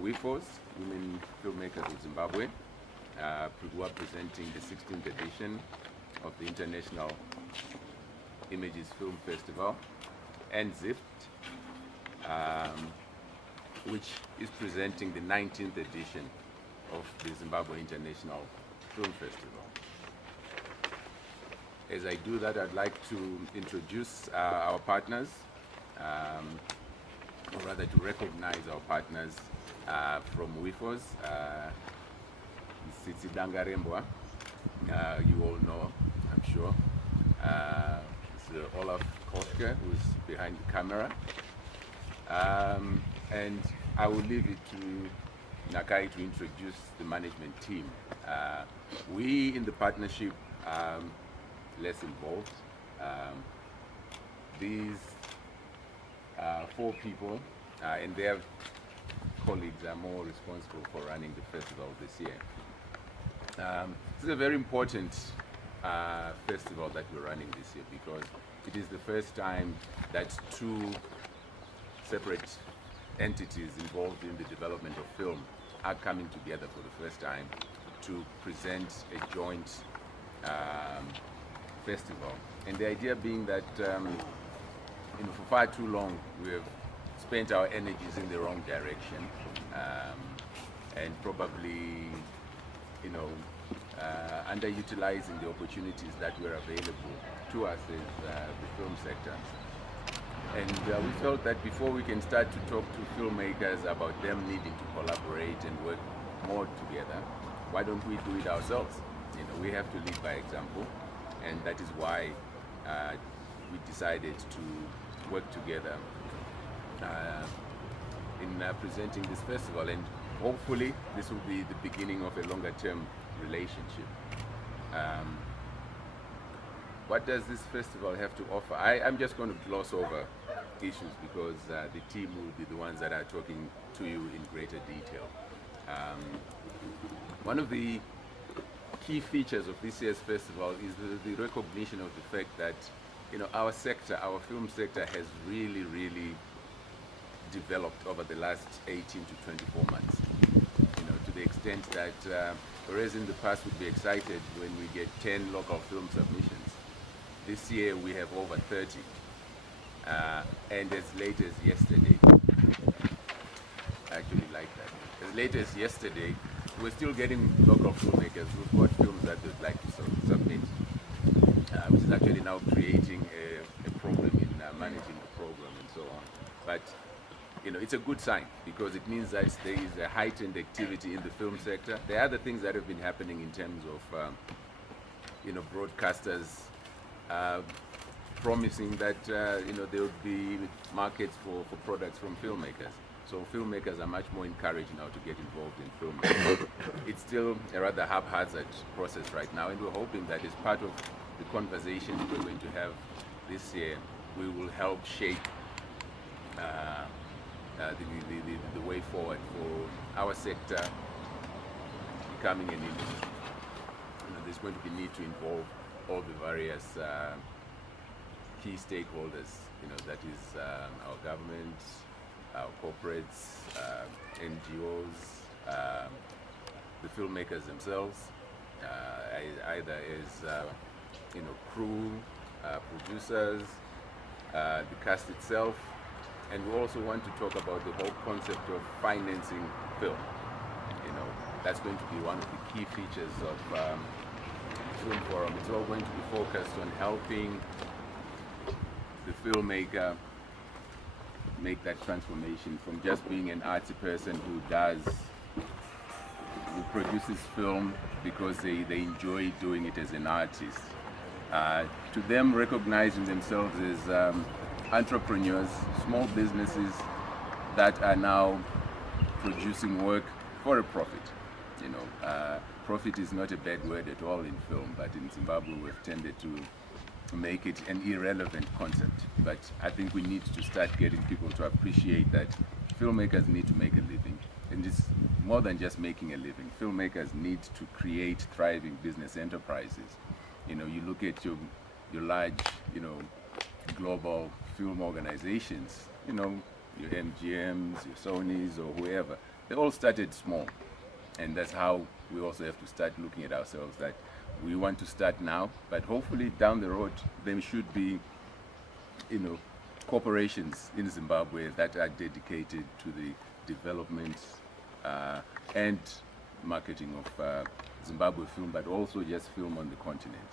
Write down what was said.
WIFOs, Women Filmmakers of Zimbabwe, who are presenting the 16th edition of the International Images Film Festival, and ZIFFT, which is presenting the 19th edition of the Zimbabwe International Film Festival. As I do that, I'd like to introduce our partners, or rather to recognize our partners from WIFOs. Sitsi Dangarembwa, you all know, I'm sure. It's Olaf Koske, who's behind the camera. And I will leave it to Nakai to introduce the management team. We in the partnership are less involved. These 4 people and their colleagues are more responsible for running the festival this year. This is a very important festival that we're running this year because it is the first time that 2 separate entities involved in the development of film are coming together for the first time to present a joint festival. And the idea being that for far too long we have spent our energies in the wrong direction, and probably underutilizing the opportunities that were available to us as the film sector. And we felt that before we can start to talk to filmmakers about them needing to collaborate and work more together, why don't we do it ourselves? We have to lead by example, and that is why we decided to work together in presenting this festival, and hopefully this will be the beginning of a longer-term relationship. What does this festival have to offer? I'm just going to gloss over issues because the team will be the ones that are talking to you in greater detail. One of the key features of this year's festival is the recognition of the fact that our sector, our film sector, has really developed over the last 18 to 24 months. To the extent that whereas in the past we'd be excited when we get 10 local film submissions, this year we have over 30. And as late as yesterday, I actually like that. As late as yesterday, we're still getting local filmmakers who've got films that they'd like to submit, which is actually now creating a problem in managing the program and so on. But it's a good sign because it means that there is a heightened activity in the film sector. There are other things that have been happening in terms of broadcasters promising that there would be markets for products from filmmakers. So filmmakers are much more encouraged now to get involved in film. It's still a rather haphazard process right now, and we're hoping that as part of the conversations we're going to have this year, we will help shape the way forward for our sector becoming an industry. There's going to be need to involve all the various key stakeholders, that is our government, our corporates, NGOs, the filmmakers themselves, either as crew, producers, the cast itself, and we also want to talk about the whole concept of financing film. That's going to be one of the key features of the Film Forum. It's all going to be focused on helping the filmmaker make that transformation from just being an artsy person who produces film because they enjoy doing it as an artist, to them recognizing themselves as entrepreneurs, small businesses that are now producing work for a profit. Profit is not a bad word at all in film, but in Zimbabwe we've tended to make it an irrelevant concept. But I think we need to start getting people to appreciate that filmmakers need to make a living. And it's more than just making a living. Filmmakers need to create thriving business enterprises. You look at your large, global film organizations, your MGMs, your Sonys, or whoever. They all started small. And that's how we also have to start looking at ourselves, that we want to start now, but hopefully down the road there should be, you know, corporations in Zimbabwe that are dedicated to the development and marketing of Zimbabwe film, but also just film on the continent.